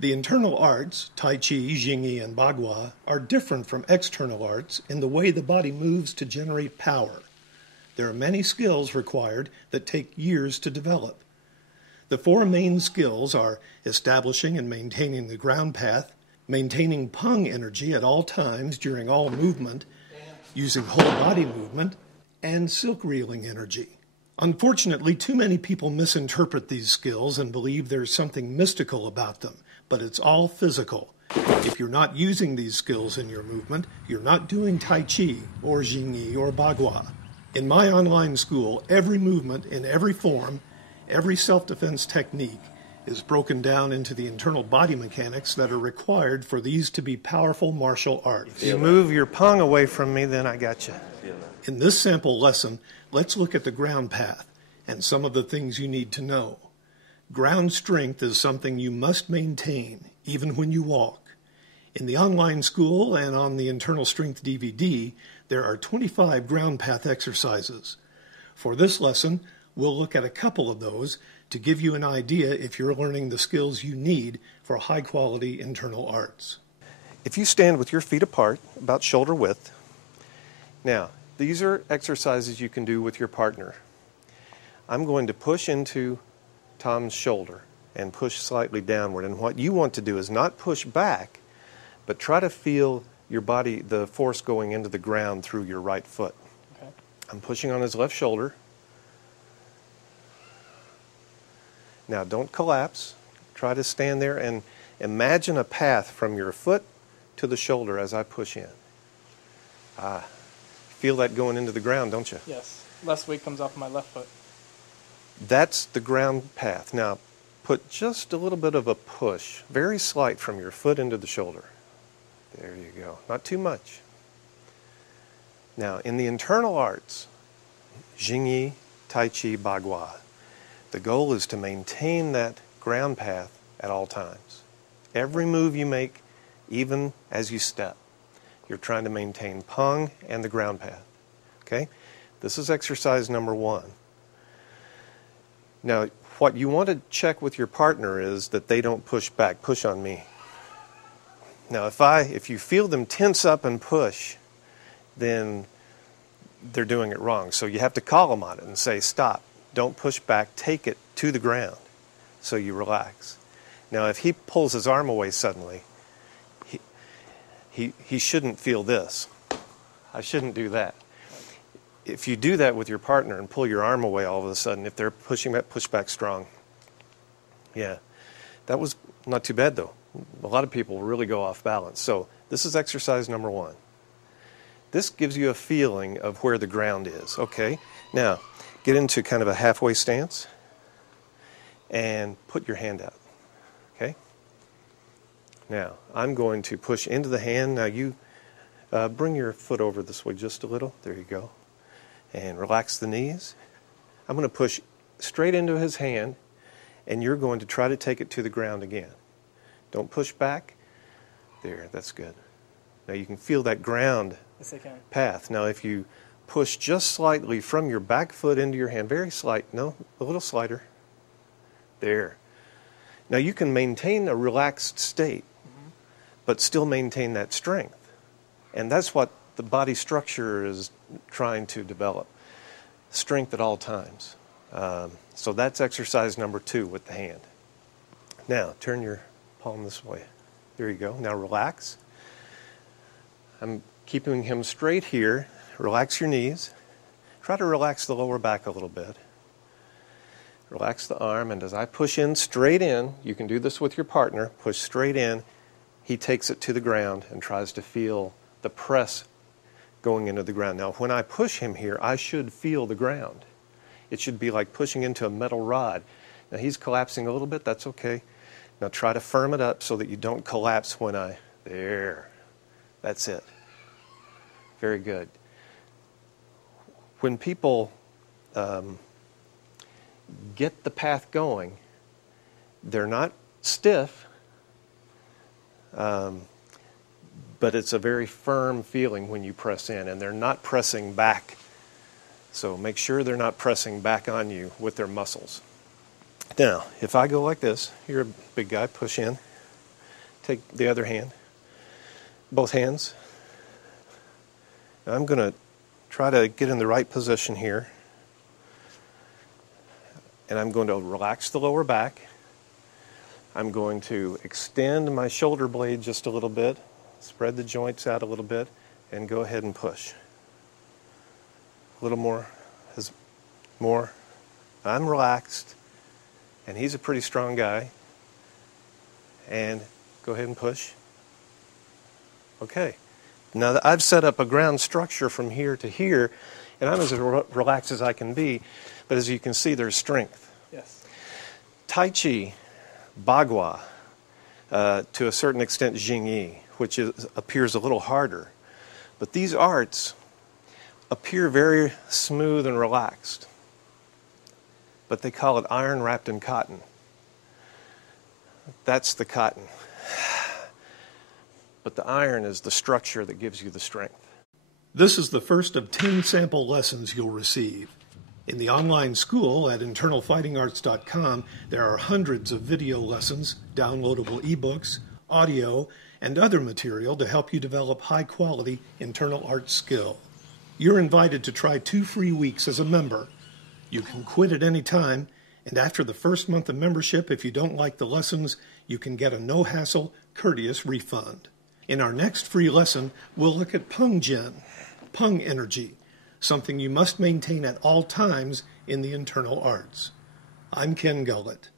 The internal arts, Tai Chi, Hsing-I, and Bagua, are different from external arts in the way the body moves to generate power. There are many skills required that take years to develop. The four main skills are establishing and maintaining the ground path, maintaining Peng energy at all times during all movement, using whole body movement, and silk reeling energy. Unfortunately, too many people misinterpret these skills and believe there's something mystical about them, but it's all physical. If you're not using these skills in your movement, you're not doing Tai Chi or Hsing-I or Bagua. In my online school, every movement in every form, every self-defense technique is broken down into the internal body mechanics that are required for these to be powerful martial arts. If you move your Peng away from me, then I got you. In this sample lesson, let's look at the ground path and some of the things you need to know. Ground strength is something you must maintain, even when you walk. In the online school and on the Internal Strength DVD, there are 25 ground path exercises. For this lesson, we'll look at a couple of those to give you an idea if you're learning the skills you need for high-quality internal arts. If you stand with your feet apart, about shoulder width, now, these are exercises you can do with your partner. I'm going to push into Tom's shoulder and push slightly downward. And what you want to do is not push back, but try to feel your body, the force going into the ground through your right foot. Okay. I'm pushing on his left shoulder. Now, don't collapse. Try to stand there and imagine a path from your foot to the shoulder as I push in. Feel that going into the ground, don't you? Yes. Less weight comes off my left foot. That's the ground path. Now, put just a little bit of a push, very slight, from your foot into the shoulder. There you go. Not too much. Now, in the internal arts, Hsing-I, Tai Chi, Bagua, the goal is to maintain that ground path at all times. Every move you make, even as you step, you're trying to maintain Peng and the ground path. Okay? This is exercise number 1. Now, what you want to check with your partner is that they don't push back. Push on me. Now, if you feel them tense up and push, then they're doing it wrong. So you have to call them on it and say, stop. Don't push back. Take it to the ground so you relax. Now, if he pulls his arm away suddenly, he shouldn't feel this. I shouldn't do that. If you do that with your partner and pull your arm away all of a sudden, if they're pushing back, push back strong. Yeah, that was not too bad though. A lot of people really go off balance. So this is exercise number 1. This gives you a feeling of where the ground is. Okay, now get into kind of a halfway stance and put your hand out. Okay? Now, I'm going to push into the hand. Now you bring your foot over this way just a little. There you go. And relax the knees. I'm going to push straight into his hand, and you're going to try to take it to the ground again. Don't push back. There, that's good. Now you can feel that ground path. Now if you push just slightly from your back foot into your hand, very slight, no, a little slighter. There. Now you can maintain a relaxed state, but still maintain that strength. And that's what the body structure is trying to develop. Strength at all times. So that's exercise number 2 with the hand. Now turn your palm this way. There you go. Now relax. I'm keeping him straight here. Relax your knees. Try to relax the lower back a little bit. Relax the arm, and as I push in, straight in, you can do this with your partner, push straight in, he takes it to the ground and tries to feel the press going into the ground. Now, when I push him here, I should feel the ground. It should be like pushing into a metal rod. Now, he's collapsing a little bit, that's okay. Now, try to firm it up so that you don't collapse when there, that's it. Very good. When people get the path going, they're not stiff, but it's a very firm feeling when you press in, and they're not pressing back. So make sure they're not pressing back on you with their muscles. Now, if I go like this, you're a big guy, push in. take the other hand, both hands. Now I'm going to try to get in the right position here. And I'm going to relax the lower back. I'm going to extend my shoulder blade just a little bit, spread the joints out a little bit, and go ahead and push. A little more, more. I'm relaxed, and he's a pretty strong guy. And go ahead and push. Okay. Now that I've set up a ground structure from here to here, and I'm as relaxed as I can be, but as you can see, there's strength. Yes. Tai Chi, Bagua, to a certain extent Hsing-I, which appears a little harder. But these arts appear very smooth and relaxed. But they call it iron wrapped in cotton. That's the cotton. But the iron is the structure that gives you the strength. This is the first of 10 sample lessons you'll receive. In the online school at internalfightingarts.com, there are hundreds of video lessons, downloadable ebooks, audio, and other material to help you develop high-quality internal arts skill. You're invited to try 2 free weeks as a member. You can quit at any time, and after the first month of membership, if you don't like the lessons, you can get a no-hassle, courteous refund. In our next free lesson, we'll look at Peng Energy, something you must maintain at all times in the internal arts. I'm Ken Gullette.